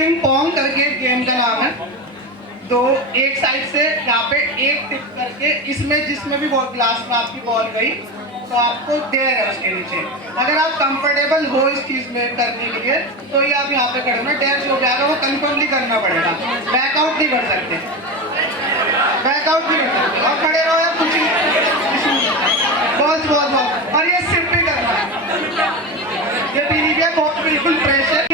Ping pong करके गेम का नाम है। तो एक साइड से यहाँ पे एक टिप करके इसमें जिसमें भी बॉल ग्लास में आपकी बॉल गई तो आपको देर है उसके नीचे। अगर आप कंफर्टेबल हो इस चीज में करने के लिए तो ये आप यहाँ पे खड़े हो ना, डेयर जो जाएगा वो कंफर्मली करना पड़ेगा। बैकआउट नहीं कर सकते, बैकआउट नहीं कर सकते और खड़े रहो यार कुछ बहुत बहुत बहुत। और ये सिर्फ भी करना है, ये भी नहीं बहुत बिल्कुल प्रेशर।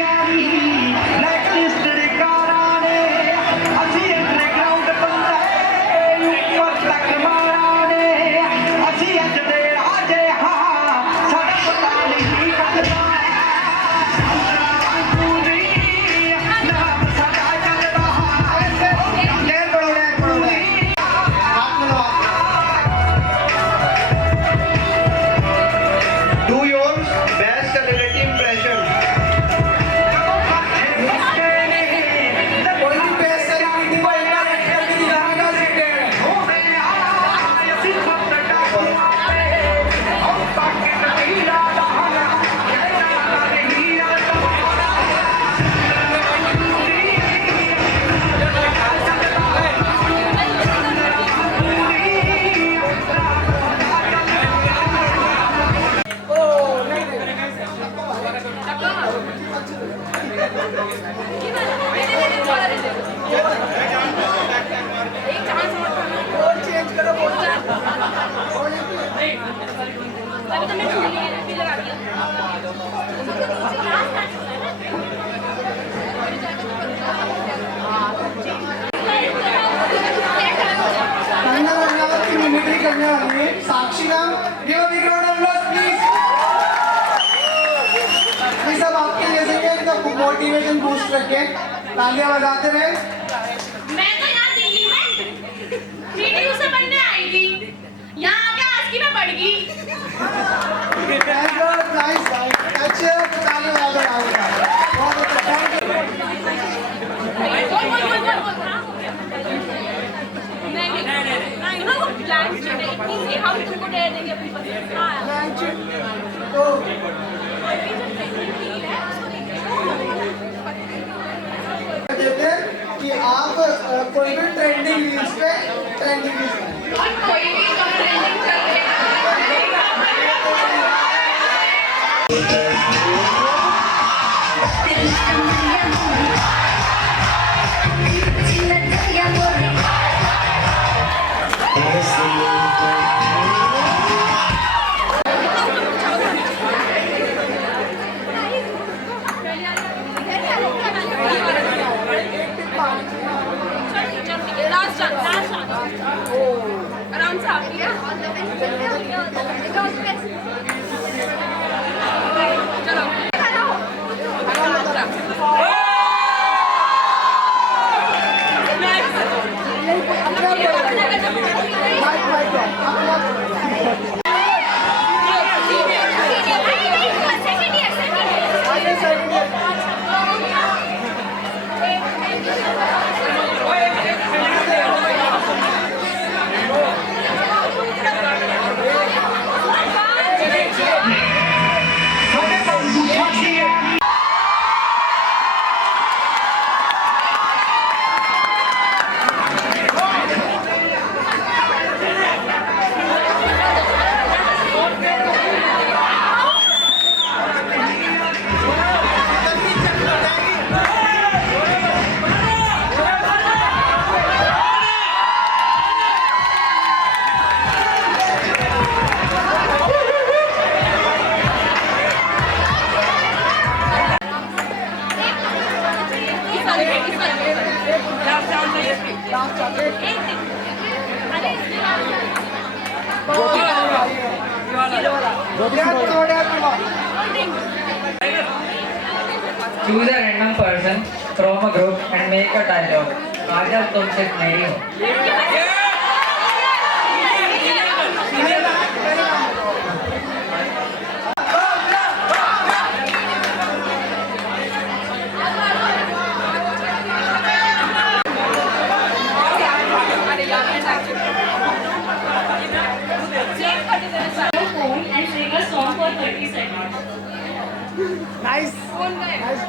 साक्षी नाम सब आपके जैसे मोटिवेशन बूस्ट रखे, तालियां बजाते रहे। मैं तो यहाँ दिल्ली में वीडियो से बनने आई थी, यहाँ आके आज की मैं बढ़ गई। नाइस अच्छे तालियां बजा रहे बहुत हम तुमको दे देंगे अपनी कि आप कोई भी ट्रेंडिंग न्यूज पे ट्रेंडिंग कोई भी ट्रेंडिंग चल रही है। Choose a random person from a group and make a dialogue. काजल तुम सिर्फ मेरी हो। And sing a song for 30 seconds. Nice. Nice,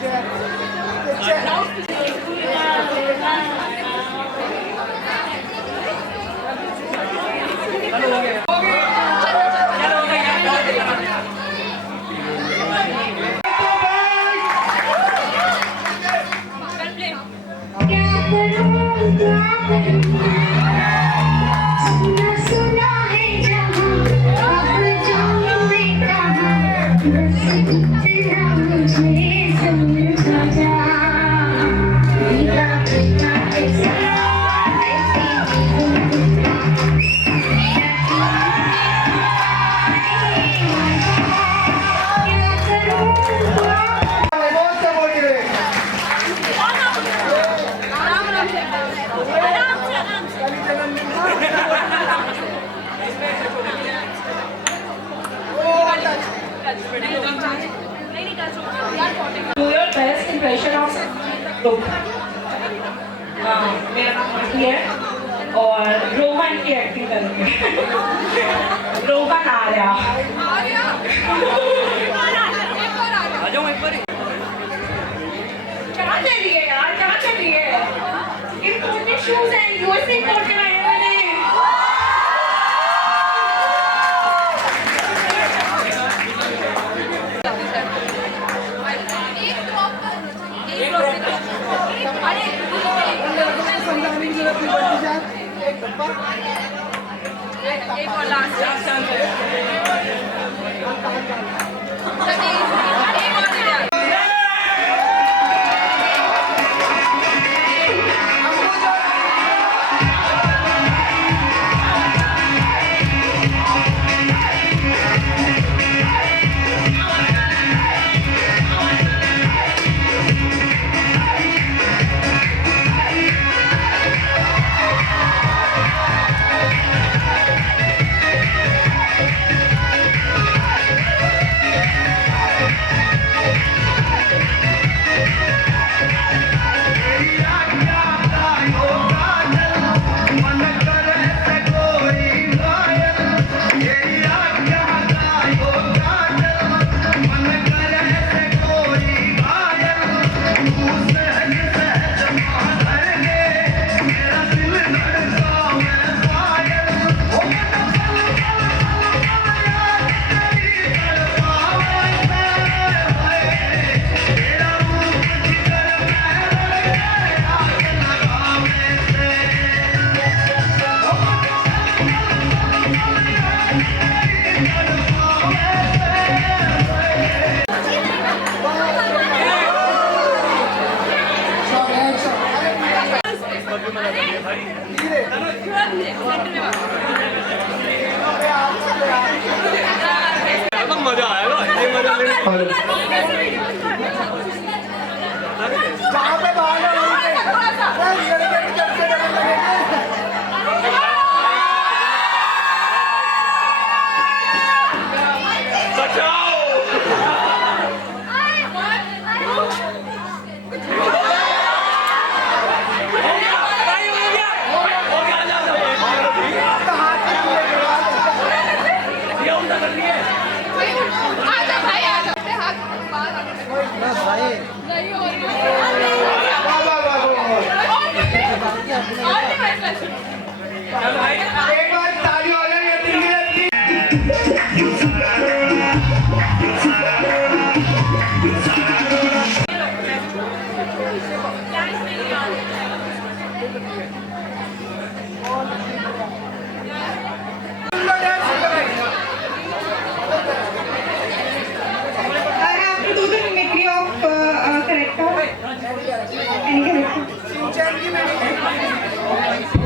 Do your best impression of look. मेरा नाम मटी है और रोहन की एक्टिंग करूँगी। रोहन आर्या। कहाँ चली है यार? कहाँ चली है? Imported shoes हैं, USA imported आए हैं मैंने। एक और लास्ट मजा आएगा ये मजा लेने एक बार ताली हो जाए ये तीन Any character?